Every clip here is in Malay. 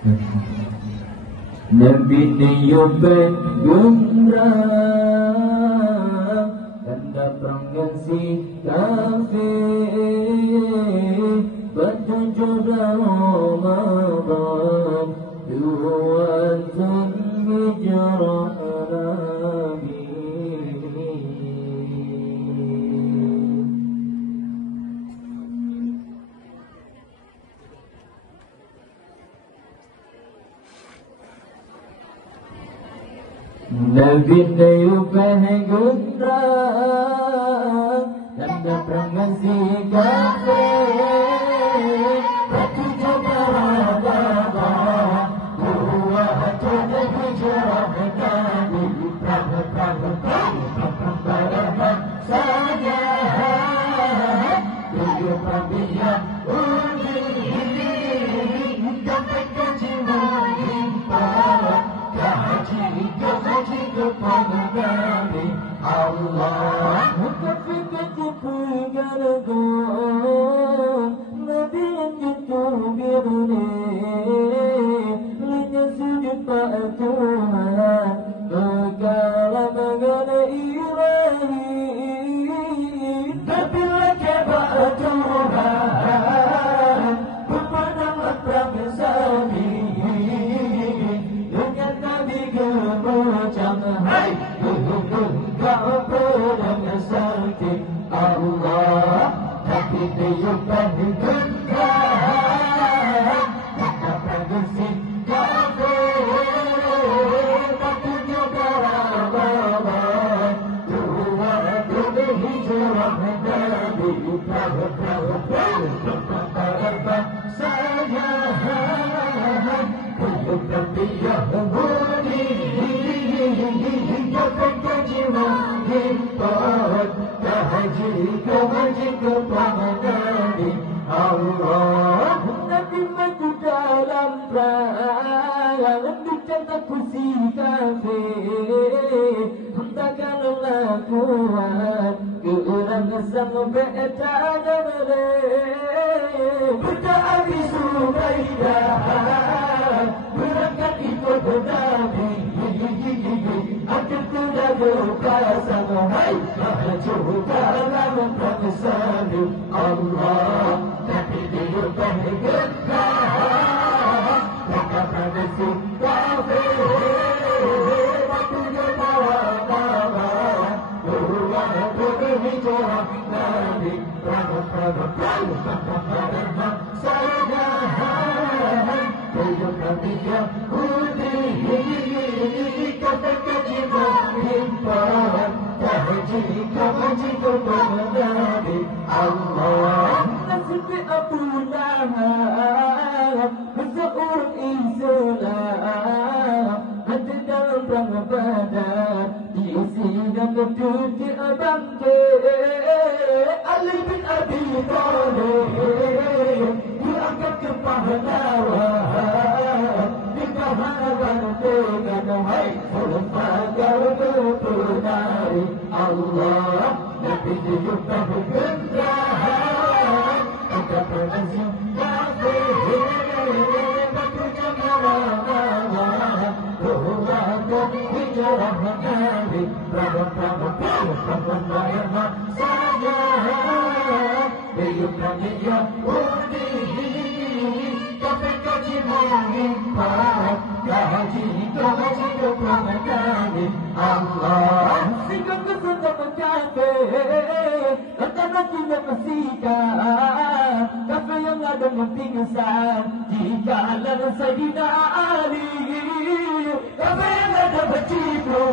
Nabi tiupan gumrah, tanda perang si kafir, bertujuh Ramadan, duatun hijrah Nabi. Nabi tiupan gumrah, tanda perang si kafir, bertujuh Ramadan, duatun hijrah Nabi. Perang saja, tujuh pilihan undi, dapat kaji mengimpar, kaji kepada Nabi Allah. Ketika kepegarkan Nabi yang ditubir hanya sujud Pak Tuhan, megala ilahi, terpilih Pak Tuhan, berpadanglah perang sabi dengan Nabi gemucang. Hai, kau perang sakti Allah, tapi tiupan gumrah, kata produksi kafir, bertujuh Ramadan, duatun hijrah Nabi. Perang saja, tujuh pilihan undi, dapat kaji mengimpar, kaji kepada Nabi Allah. Nabi maju dalam perang, dicetak si kafir, takkanlah kuat keurang sampai tak ada bertahan Subaidah, berangkat ikut Nabi, akan tidak berpasang. Hai, maju dalam perang sabi Allah, tapi tiupan gumrah, maka produksi kafir, bertujuh Ramadan, duatun hijrah Nabi. Perang saja, tujuh pilihan undi, kata kaji mengimpar, kaji kepada Nabi Allah. Nasib Abu Lahab, seorang Islam, ada dalam perang Badar, diisi dan bertuti bangkit. Ali bin Abi Thalib diangkat ke pahlawan, di pahlawan dengan hai berpagar berpenari Allah. Nabi tiupan gumrah, kata produksi kafir, bertujuh Ramadan, duatun hijrah Nabi. Perang saja, tiupan pilihan undi, dapat kaji mengimpar, kaji kepada Nabi Allah. Sikap kesenangan kafir, karena tidak bersikap kafir yang ada pingsan, jika Allah Sayyidina Ali, kafir yang ada bercipluk,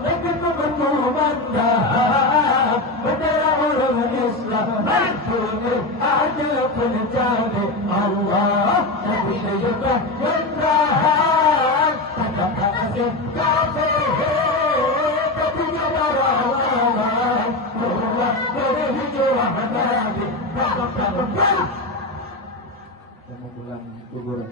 mereka berkumandang bendera orang Islam, berkulir ada pencari Allah. Nabi tiupan gumrah, kata asing kafir, bertujuh Ramadan, duatun hijrah Nabi. Kita mau pulang gugur.